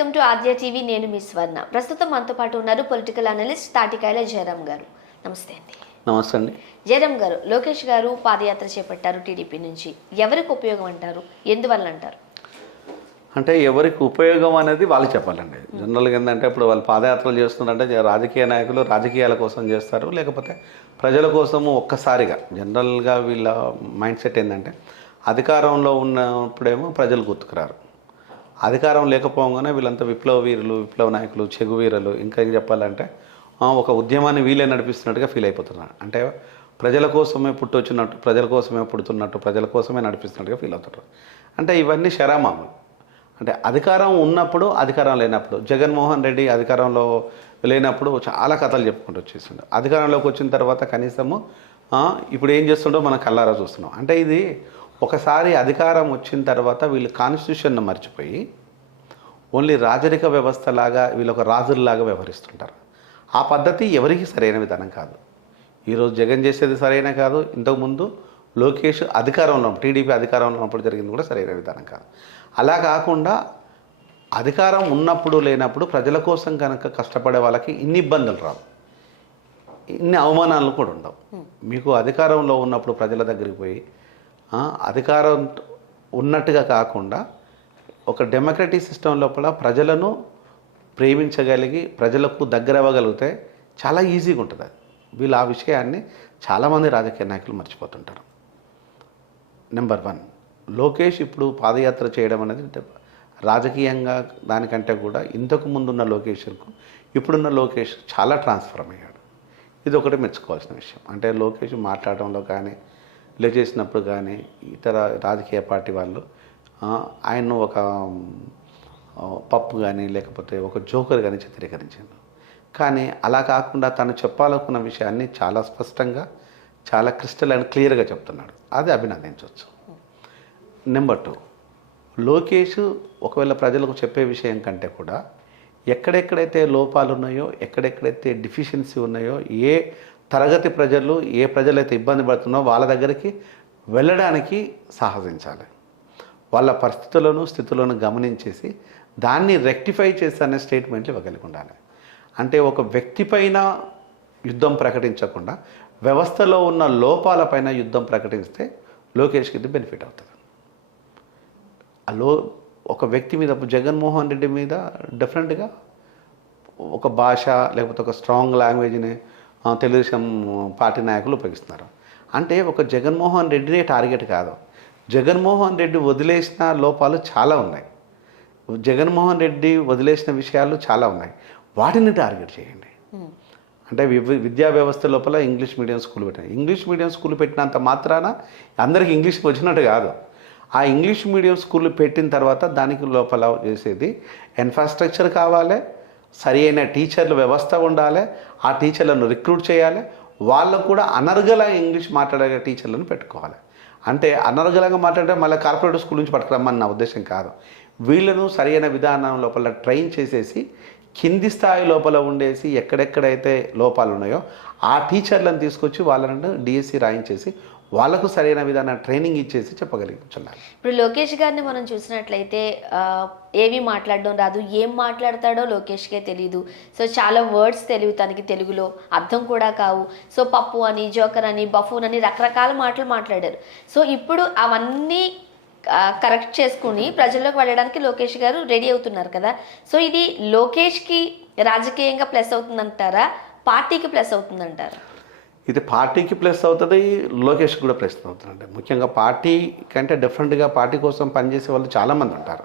Welcome to Aadya TV. నేను మీ స్వర్ణ. ప్రస్తుతం మనతో పాటు ఉన్నారు పొలిటికల్ అనలిస్ట్ తాటికాయల జయరాం గారు. నమస్తే అండి. నమస్తే అండి. జయరాం గారు, లోకేష్ గారు పాదయాత్ర చేపట్టారు టీడీపీ నుంచి. ఎవరికి ఉపయోగం అంటారు, ఎందువల్ల అంటారు? అంటే ఎవరికి ఉపయోగం అనేది వాళ్ళు చెప్పాలండి. జనరల్గా ఏంటంటే ఇప్పుడు వాళ్ళు పాదయాత్రలు చేస్తున్నారంటే రాజకీయ నాయకులు రాజకీయాల కోసం చేస్తారు, లేకపోతే ప్రజల కోసము ఒక్కసారిగా. జనరల్గా వీళ్ళ మైండ్ సెట్ ఏంటంటే అధికారంలో ఉన్నప్పుడేమో ప్రజలు గుర్తుకురారు, అధికారం లేకపోగానే వీళ్ళంతా విప్లవ వీరులు, విప్లవ నాయకులు, చెగువీరులు, ఇంకా ఏం చెప్పాలంటే ఒక ఉద్యమాన్ని వీళ్ళే నడిపిస్తున్నట్టుగా ఫీల్ అయిపోతున్నారు. అంటే ప్రజల కోసమే పుట్టొచ్చినట్టు, ప్రజల కోసమే పుడుతున్నట్టు, ప్రజల కోసమే నడిపిస్తున్నట్టుగా ఫీల్ అవుతారు. అంటే ఇవన్నీ శరామాములు. అంటే అధికారం ఉన్నప్పుడు, అధికారం లేనప్పుడు. జగన్మోహన్ రెడ్డి అధికారంలో లేనప్పుడు చాలా కథలు చెప్పుకుంటూ వచ్చేసిండు. అధికారంలోకి వచ్చిన తర్వాత కనీసము ఇప్పుడు ఏం చేస్తుండో మనం కళ్ళారా చూస్తున్నాం. అంటే ఇది ఒకసారి అధికారం వచ్చిన తర్వాత వీళ్ళు కాన్స్టిట్యూషన్ను మర్చిపోయి ఓన్లీ రాజరిక వ్యవస్థలాగా వీళ్ళు ఒక రాజుల్లాగా వ్యవహరిస్తుంటారు. ఆ పద్ధతి ఎవరికి సరైన విధానం కాదు. ఈరోజు జగన్ చేసేది సరైన కాదు, ఇంతకుముందు లోకేష్ అధికారంలో టీడీపీ అధికారంలో ఉన్నప్పుడు జరిగింది కూడా సరైన విధానం కాదు. అలా కాకుండా అధికారం ఉన్నప్పుడు లేనప్పుడు ప్రజల కోసం కనుక కష్టపడే వాళ్ళకి ఇన్ని ఇబ్బందులు రావు, ఇన్ని అవమానాలు కూడా ఉండవు. మీకు అధికారంలో ఉన్నప్పుడు ప్రజల దగ్గరికి పోయి అధికారం ఉన్నట్టుగా కాకుండా ఒక డెమోక్రటిక్ సిస్టమ్ లోపల ప్రజలను ప్రేమించగలిగి ప్రజలకు దగ్గర అవ్వగలిగితే చాలా ఈజీగా ఉంటుంది. వీళ్ళు ఆ విషయాన్ని చాలామంది రాజకీయ నాయకులు మర్చిపోతుంటారు. నెంబర్ 1, లోకేష్ ఇప్పుడు పాదయాత్ర చేయడం అనేది రాజకీయంగా దానికంటే కూడా ఇంతకు ముందున్న లోకేష్కు ఇప్పుడున్న లోకేష్ చాలా ట్రాన్స్ఫార్మ్ అయ్యాడు. ఇది ఒకటి మెచ్చుకోవాల్సిన విషయం. అంటే లోకేష్ మాట్లాడడంలో కానీ, చేసినప్పుడు కానీ ఇతర రాజకీయ పార్టీ వాళ్ళు ఆయన్ను ఒక పప్పు కానీ లేకపోతే ఒక జోకర్ కానీ చిత్రీకరించారు. కానీ అలా కాకుండా తను చెప్పాలనుకున్న విషయాన్ని చాలా స్పష్టంగా, చాలా క్రిస్టల్ అండ్ క్లియర్గా చెప్తున్నాడు. అది అభినందించవచ్చు. నెంబర్ 2, లోకేష్ ఒకవేళ ప్రజలకు చెప్పే విషయం కంటే కూడా ఎక్కడెక్కడైతే లోపాలు ఉన్నాయో, ఎక్కడెక్కడైతే డిఫిషియన్సీ ఉన్నాయో, ఏ తరగతి ప్రజలు, ఏ ప్రజలైతే ఇబ్బంది పడుతున్నారో వాళ్ళ దగ్గరికి వెళ్ళడానికి సాహసించాలి. వాళ్ళ పరిస్థితులను, స్థితులను గమనించేసి దాన్ని రెక్టిఫై చేసి అనే స్టేట్మెంట్లు ఇవ్వగలిగి ఉండాలి. అంటే ఒక వ్యక్తి పైన యుద్ధం ప్రకటించకుండా వ్యవస్థలో ఉన్న లోపాలపైన యుద్ధం ప్రకటిస్తే లోకేష్కి ఇది బెనిఫిట్ అవుతుంది. ఒక వ్యక్తి మీద, జగన్మోహన్ రెడ్డి మీద డెఫినెట్గా ఒక భాష లేకపోతే ఒక స్ట్రాంగ్ లాంగ్వేజ్ని తెలుగుదేశం పార్టీ నాయకులు ఉపయోగిస్తున్నారు. అంటే ఒక జగన్మోహన్ రెడ్డినే టార్గెట్ కాదు, జగన్మోహన్ రెడ్డి వదిలేసిన లోపాలు చాలా ఉన్నాయి, జగన్మోహన్ రెడ్డి వదిలేసిన విషయాలు చాలా ఉన్నాయి. వాటిని టార్గెట్ చేయండి. అంటే విద్యా వ్యవస్థ లోపల ఇంగ్లీష్ మీడియం స్కూల్ పెట్టారు. ఇంగ్లీష్ మీడియం స్కూల్ పెట్టినంత మాత్రాన అందరికీ ఇంగ్లీష్ వచ్చినట్టు కాదు. ఆ ఇంగ్లీష్ మీడియం స్కూల్ పెట్టిన తర్వాత దానికి లోపల చేసేది ఇన్ఫ్రాస్ట్రక్చర్ కావాలి, సరి అయిన టీచర్ల వ్యవస్థ ఉండాలి, ఆ టీచర్లను రిక్రూట్ చేయాలి, వాళ్ళకు కూడా అనర్గళ ఇంగ్లీష్ మాట్లాడే టీచర్లను పెట్టుకోవాలి. అంటే అనర్గళంగా మాట్లాడితే మళ్ళీ కార్పొరేట్ స్కూల్ నుంచి పట్టుకురమ్మని నా ఉద్దేశం కాదు. వీళ్ళను సరైన విధానం లోపల ట్రైన్ చేసేసి కింది స్థాయి లోపల ఉండేసి ఎక్కడెక్కడైతే లోపాలు ఉన్నాయో ఆ టీచర్లను తీసుకొచ్చి వాళ్ళను డిఎస్సి రాయించేసి వాళ్ళకు సరైన విధానం ట్రైనింగ్ ఇచ్చేసి చెప్పగలిగించాలి. ఇప్పుడు లోకేష్ గారిని మనం చూసినట్లయితే ఏవి మాట్లాడడం రాదు, ఏం మాట్లాడతాడో లోకేష్కే తెలీదు. సో చాలా వర్డ్స్ తెలియదు తనకి, తెలుగులో అర్థం కూడా కావు. సో పప్పు అని, జోకర్ అని, బఫూన్ అని రకరకాల మాటలు మాట్లాడారు. సో ఇప్పుడు అవన్నీ కరెక్ట్ చేసుకుని ప్రజల్లోకి వెళ్ళడానికి లోకేష్ గారు రెడీ అవుతున్నారు కదా. సో ఇది లోకేష్కి రాజకీయంగా ప్లస్ అవుతుందంటారా, పార్టీకి ప్లస్ అవుతుందంటారా? ఇది పార్టీకి ప్లస్ అవుతుంది, లోకేష్ కూడా ప్లస్ అవుతుంది. ముఖ్యంగా పార్టీ కంటే డిఫరెంట్గా పార్టీ కోసం పనిచేసే వాళ్ళు చాలామంది ఉంటారు,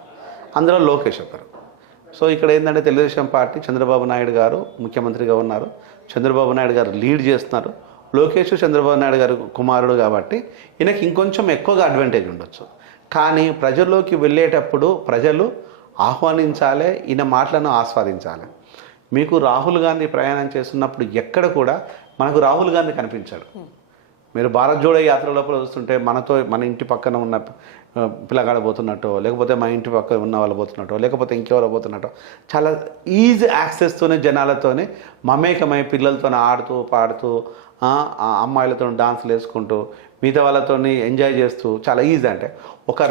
అందులో లోకేష్ ఒకరు. సో ఇక్కడ ఏంటంటే తెలుగుదేశం పార్టీ, చంద్రబాబు నాయుడు గారు ముఖ్యమంత్రిగా ఉన్నారు, చంద్రబాబు నాయుడు గారు లీడ్ చేస్తున్నారు. లోకేష్ చంద్రబాబు నాయుడు గారు కుమారుడు కాబట్టి ఈయనకి ఇంకొంచెం ఎక్కువగా అడ్వాంటేజ్ ఉండొచ్చు. కానీ ప్రజల్లోకి వెళ్ళేటప్పుడు ప్రజలు ఆహ్వానించాలి, ఈయన మాటలను ఆస్వాదించాలి. మీకు రాహుల్ గాంధీ ప్రయాణం చేస్తున్నప్పుడు ఎక్కడ కూడా మనకు రాహుల్ గాంధీ కనిపించాడు. మీరు భారత్ జోడో యాత్ర లోపల చూస్తుంటే మన ఇంటి పక్కన ఉన్న పిల్లగాడ పోతున్నట్టు, లేకపోతే మా ఇంటి పక్కన ఉన్న వాళ్ళు పోతున్నట్టు, లేకపోతే ఇంకెవరో పోతున్నట్టు, చాలా ఈజీ యాక్సెస్తోనే జనాలతోనే మమేకమై పిల్లలతో ఆడుతూ పాడుతూ అమ్మాయిలతో డాన్సులు వేసుకుంటూ మిగతా వాళ్ళతో ఎంజాయ్ చేస్తూ చాలా ఈజీ. అంటే ఒక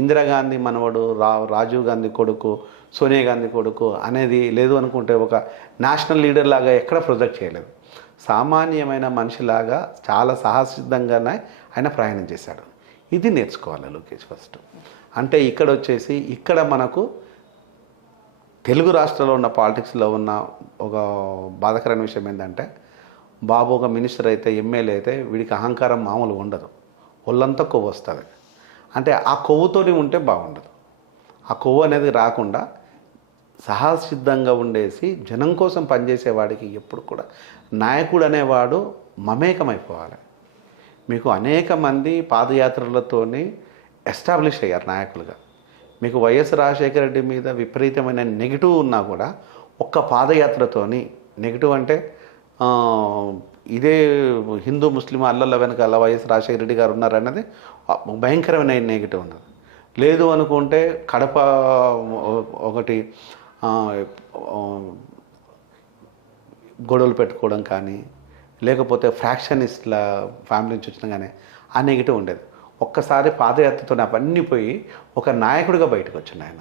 ఇందిరాగాంధీ మనవడు రాజీవ్ గాంధీ కొడుకు సోనియా గాంధీ కొడుకు అనేది లేదు అనుకుంటే ఒక నేషనల్ లీడర్ లాగా ఎక్కడ ప్రొజెక్ట్ చేయలేదు. సామాన్యమైన మనిషిలాగా చాలా సాహసిద్ధంగానే ఆయన ప్రయాణం చేశాడు. ఇది నేర్చుకోవాలి లోకేష్ ఫస్ట్. అంటే ఇక్కడ వచ్చేసి ఇక్కడ మనకు తెలుగు రాష్ట్రాల్లో ఉన్న పాలిటిక్స్లో ఉన్న ఒక బాధాకరమైన విషయం ఏంటంటే, బాబు ఒక మినిస్టర్ అయితే ఎమ్మెల్యే అయితే వీడికి అహంకారం మామూలు ఉండదు, ఒళ్ళంతా కొవ్వు వస్తుంది. అంటే ఆ కొవ్వుతోని ఉంటే బాగుండదు. ఆ కొవ్వు అనేది రాకుండా సహసిద్ధంగా ఉండేసి జనం కోసం పనిచేసేవాడికి ఎప్పుడు కూడా నాయకుడు అనేవాడు మమేకమైపోవాలి. మీకు అనేక మంది పాదయాత్రలతోని ఎస్టాబ్లిష్ అయ్యారు నాయకులుగా. మీకు వైఎస్ రాజశేఖర రెడ్డి మీద విపరీతమైన నెగిటివ్ ఉన్నా కూడా ఒక్క పాదయాత్రతోని, నెగిటివ్ అంటే ఇదే హిందూ ముస్లిం అల్లల వెనకాల వైఎస్ రాజశేఖర రెడ్డి గారు ఉన్నారన్నది భయంకరమైన నెగిటివ్ ఉన్నది. లేదు అనుకుంటే కడప ఒకటి గొడవలు పెట్టుకోవడం కానీ, లేకపోతే ఫ్రాక్షనిస్ట్ల ఫ్యామిలీ నుంచి వచ్చినా కానీ ఆ నెగిటివ్ ఉండేది. ఒక్కసారి పాదయాత్రతో అవన్నీ పోయి ఒక నాయకుడిగా బయటకు వచ్చిండు ఆయన.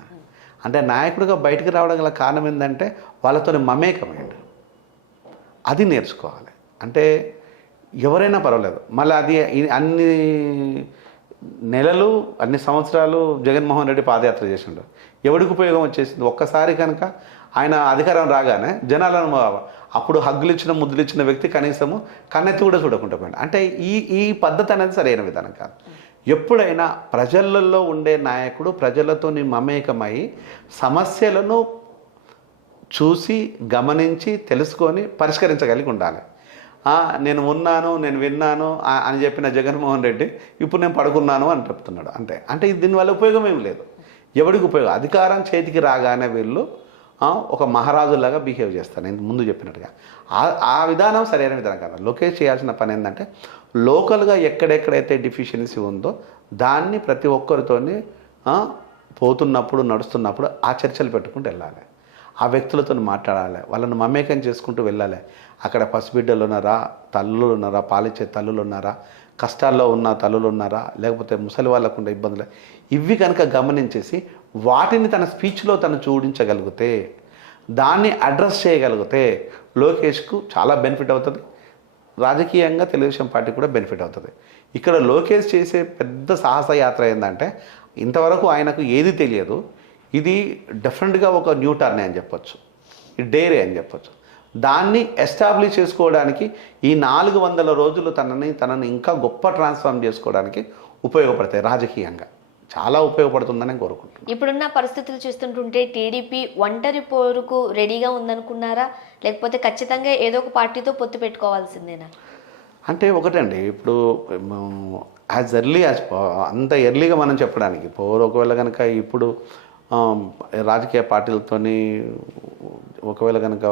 అంటే నాయకుడిగా బయటకు రావడం గల కారణం ఏంటంటే వాళ్ళతో మమేకమైండు. అది నేర్చుకోవాలి. అంటే ఎవరైనా పర్వాలేదు, మళ్ళీ అది అన్ని నెలలు అన్ని సంవత్సరాలు జగన్మోహన్ రెడ్డి పాదయాత్ర చేసిండు. ఎవడికి ఉపయోగం వచ్చేసింది? ఒక్కసారి కనుక ఆయన అధికారం రాగానే జనాలను అప్పుడు హగ్గులు ఇచ్చిన ముద్దులు ఇచ్చిన వ్యక్తి కనీసము కన్నెత్తి కూడా చూడకుండా పోయింది. అంటే ఈ పద్ధతి అనేది సరైన విధానం కాదు. ఎప్పుడైనా ప్రజలలో ఉండే నాయకుడు ప్రజలతో మమేకమై సమస్యలను చూసి గమనించి తెలుసుకొని పరిష్కరించగలిగి ఉండాలి. నేను ఉన్నాను, నేను విన్నాను అని చెప్పిన జగన్మోహన్ రెడ్డి ఇప్పుడు నేను పడుకున్నాను అని చెప్తున్నాడు. అంటే దీనివల్ల ఉపయోగం ఏం లేదు. ఎవడికి ఉపయోగం? అధికారం చేతికి రాగానే వీళ్ళు ఒక మహారాజులాగా బిహేవ్ చేస్తారు. నేను ముందు చెప్పినట్టుగా ఆ విధానం సరైన విధానం కాదు. లోకేష్ చేయాల్సిన పని ఏంటంటే లోకల్గా ఎక్కడెక్కడైతే డిఫిషియన్సీ ఉందో దాన్ని ప్రతి ఒక్కరితోని పోతున్నప్పుడు నడుస్తున్నప్పుడు ఆ చర్చలు పెట్టుకుంటూ వెళ్ళాలి. ఆ వ్యక్తులతో మాట్లాడాలి, వాళ్ళని మమేకం చేసుకుంటూ వెళ్ళాలి. అక్కడ పసిబిడ్డలు ఉన్నారా, తల్లులు ఉన్నారా, పాలిచ్చే తల్లులు ఉన్నారా, కష్టాల్లో ఉన్న తల్లులు ఉన్నారా, లేకపోతే ముసలి వాళ్ళకు ఉండే ఇబ్బందులు, ఇవి కనుక గమనించేసి వాటిని తన స్పీచ్లో తను చూడించగలిగితే, దాన్ని అడ్రస్ చేయగలిగితే లోకేష్కు చాలా బెనిఫిట్ అవుతుంది. రాజకీయంగా తెలుగుదేశం పార్టీ కూడా బెనిఫిట్ అవుతుంది. ఇక్కడ లోకేష్ చేసే పెద్ద సాహస యాత్ర ఏంటంటే ఇంతవరకు ఆయనకు ఏది తెలియదు. ఇది డెఫినెట్గా ఒక న్యూ టర్న్ అని చెప్పొచ్చు, ఇది డేరే అని చెప్పొచ్చు. దాన్ని ఎస్టాబ్లిష్ చేసుకోవడానికి ఈ 400 రోజులు తనని ఇంకా గొప్ప ట్రాన్స్ఫార్మ్ చేసుకోవడానికి ఉపయోగపడతాయి. రాజకీయంగా చాలా ఉపయోగపడుతుందని నేను కోరుకుంటున్నాను. ఇప్పుడున్న పరిస్థితులు చూస్తుంటుంటే టీడీపీ ఒంటరి పోరుకు రెడీగా ఉందనుకున్నారా, లేకపోతే ఖచ్చితంగా ఏదో ఒక పార్టీతో పొత్తు పెట్టుకోవాల్సిందేనా? అంటే ఒకటండి, ఇప్పుడు యాజ్ ఎర్లీ యాజ్ అంత ఎర్లీగా మనం చెప్పడానికి పోరు ఒకవేళ కనుక ఇప్పుడు రాజకీయ పార్టీలతోని ఒకవేళ కనుక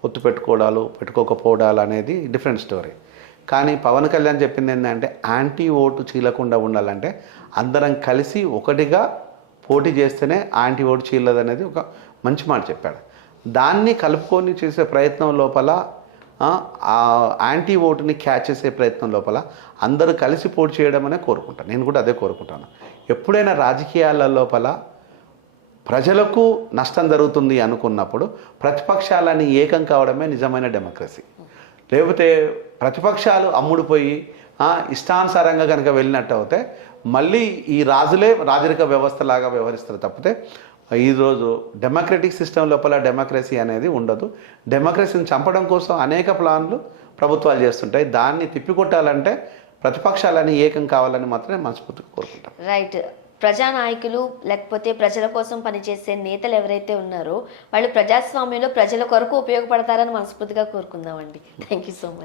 పొత్తు పెట్టుకోకపోవడాలు అనేది డిఫరెంట్ స్టోరీ. కానీ పవన్ కళ్యాణ్ చెప్పింది ఏంటంటే యాంటీ ఓటు చీలకుండా ఉండాలంటే అందరం కలిసి ఒకటిగా పోటీ చేస్తేనే యాంటీ ఓటు చీలదు అనేది ఒక మంచి మాట చెప్పాడు. దాన్ని కలుపుకొని చేసే ప్రయత్నం లోపల ఆ యాంటీ ఓటుని క్యాచ్ చేసే ప్రయత్నం లోపల అందరూ కలిసి పోటీ చేయడం అనే కోరుకుంటాను. నేను కూడా అదే కోరుకుంటాను. ఎప్పుడైనా రాజకీయాల లోపల ప్రజలకు నష్టం జరుగుతుంది అనుకున్నప్పుడు ప్రతిపక్షాలని ఏకం కావడమే నిజమైన డెమోక్రసీ. లేకపోతే ప్రతిపక్షాలు అమ్ముడుపోయి ఇష్టానుసారంగా కనుక వెళ్ళినట్టు అయితే మళ్ళీ ఈ రాజులే రాజరిక వ్యవస్థలాగా వ్యవహరిస్తారు తప్పితే ఈరోజు డెమోక్రటిక్ సిస్టమ్ లోపల డెమోక్రసీ అనేది ఉండదు. డెమోక్రసీని చంపడం కోసం అనేక ప్లాన్లు ప్రభుత్వాలు చేస్తుంటాయి. దాన్ని తిప్పికొట్టాలంటే ప్రతిపక్షాలని ఏకం కావాలని మాత్రమే మనస్ఫూర్తిగా కోరుకుంటాం. రైట్. ప్రజానాయకులు లేకపోతే ప్రజల కోసం పనిచేసే నేతలు ఎవరైతే ఉన్నారో వాళ్ళు ప్రజాస్వామ్యంలో ప్రజల కొరకు ఉపయోగపడతారని మనస్ఫూర్తిగా కోరుకుందామండి. Thank you so much.